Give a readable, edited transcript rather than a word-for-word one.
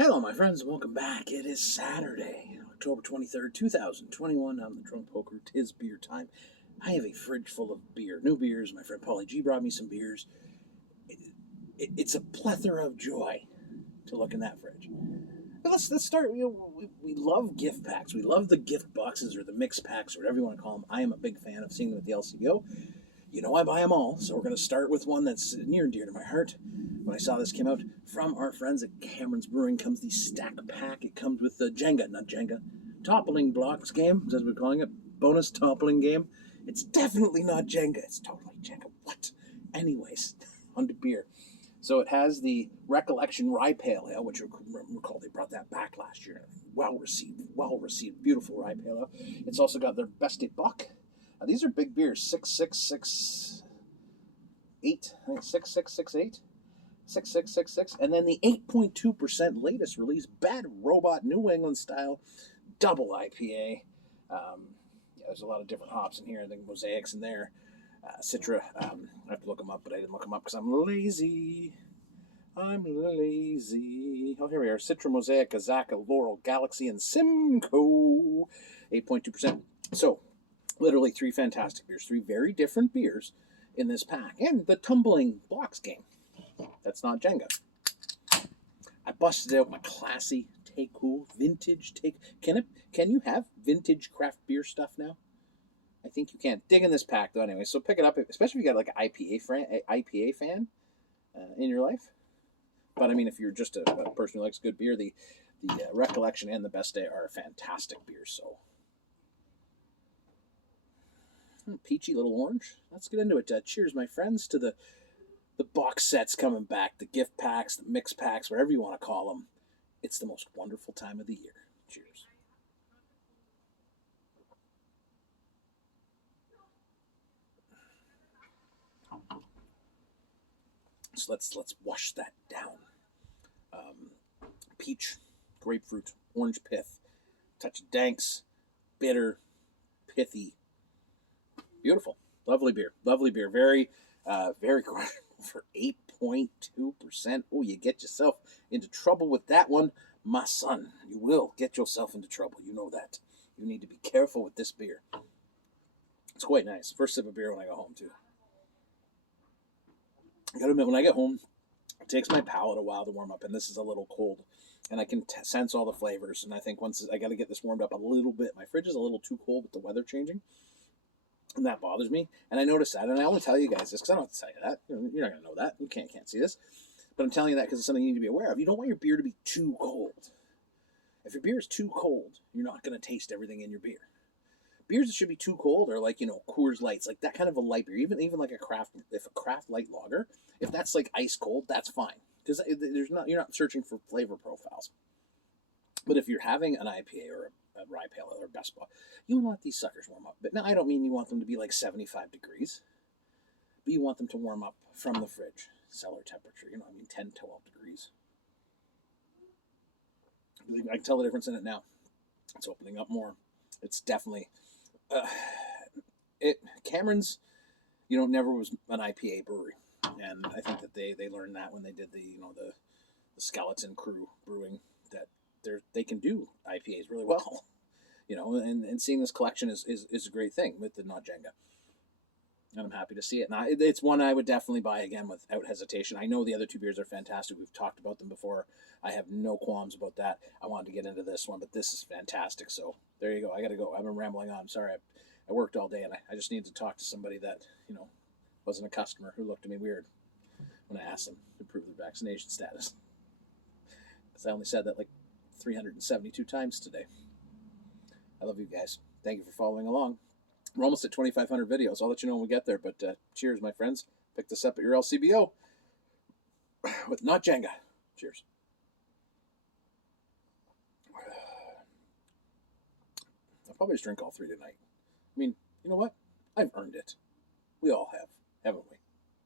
Hello, my friends, and welcome back. It is Saturday, October 23rd, 2021. I'm the Drunk Poker. 'Tis beer time. I have a fridge full of beer, new beers. My friend Paulie G brought me some beers. It's a plethora of joy to look in that fridge. But let's start. We love gift packs. We love the gift boxes or the mix packs or whatever you want to call them. I am a big fan of seeing them at the LCBO. You know I buy them all, so we're going to start with one that's near and dear to my heart. When I saw this came out from our friends at Cameron's Brewing, comes the stack pack. It comes with the toppling blocks game, as we're calling it, bonus toppling game. It's definitely not Jenga. It's totally Jenga. What? Anyways, on to beer. So it has the Recollection Rye Pale Ale, which recall they brought that back last year. Well received, beautiful Rye Pale Ale. It's also got their Beste Bock. These are big beers, 6668, I think 6668, 6666, and then the 8.2% latest release, Bad Robot New England style double IPA. There's a lot of different hops in here. I think Mosaic's in there. Citra, I have to look them up, but I didn't look them up because I'm lazy. Oh, here we are. Citra, Mosaic, Azaka, Laurel, Galaxy, and Simcoe. 8.2%. So, literally three fantastic beers, three very different beers in this pack. And the tumbling blocks game. That's not Jenga. I busted out my classy, take cool, vintage take. Can you have vintage craft beer stuff now? I think you can. Dig in this pack though anyway. So pick it up, especially if you got like an IPA fan in your life. But I mean, if you're just a person who likes good beer, the Recollection and the Beste are fantastic beers. So peachy little orange. Let's get into it. Cheers, my friends, to the box sets coming back, the gift packs, the mix packs, whatever you want to call them. It's the most wonderful time of the year. Cheers. So let's wash that down. Peach, grapefruit, orange pith, touch of danks, bitter, pithy. Beautiful. Lovely beer. Very, very crushable for 8.2%. Oh, you get yourself into trouble with that one, my son. You will get yourself into trouble. You know that. You need to be careful with this beer. It's quite nice. First sip of beer when I go home, too. I gotta admit, when I get home, it takes my palate a while to warm up, and this is a little cold. And I can sense all the flavors, and I think once I got to get this warmed up a little bit. My fridge is a little too cold with the weather changing. And that bothers me. And I notice that. And I only tell you guys this because I don't have to tell you that. You're not going to know that. You can't see this. But I'm telling you that because it's something you need to be aware of. You don't want your beer to be too cold. If your beer is too cold, you're not going to taste everything in your beer. Beers that should be too cold are like, Coors Lights, like that kind of a light beer. Even like a craft light lager, if that's like ice cold, that's fine. Because you're not searching for flavor profiles. But if you're having an IPA or a Rye Pale Ale or Best Bock, you want to let these suckers warm up. But now I don't mean you want them to be like 75 degrees, but you want them to warm up from the fridge, cellar temperature. 10, 12 degrees. I can tell the difference in it now. It's opening up more. It's definitely Cameron's. Never was an IPA brewery, and I think that they learned that when they did the Skeleton Crew Brewing that they can do IPAs really well. And seeing this collection is a great thing with the Not Jenga. And I'm happy to see it. Now, it's one I would definitely buy again without hesitation. I know the other two beers are fantastic. We've talked about them before. I have no qualms about that. I wanted to get into this one, but this is fantastic. So there you go. I got to go. I've been rambling on. I'm sorry. I worked all day, and I just needed to talk to somebody that, wasn't a customer who looked at me weird when I asked them to prove their vaccination status. Because I only said that like 372 times today. I love you guys. Thank you for following along. We're almost at 2,500 videos. I'll let you know when we get there. But cheers, my friends. Pick this up at your LCBO with Not Jenga. Cheers. I'll probably just drink all three tonight. I mean, you know what? I've earned it. We all have, haven't we?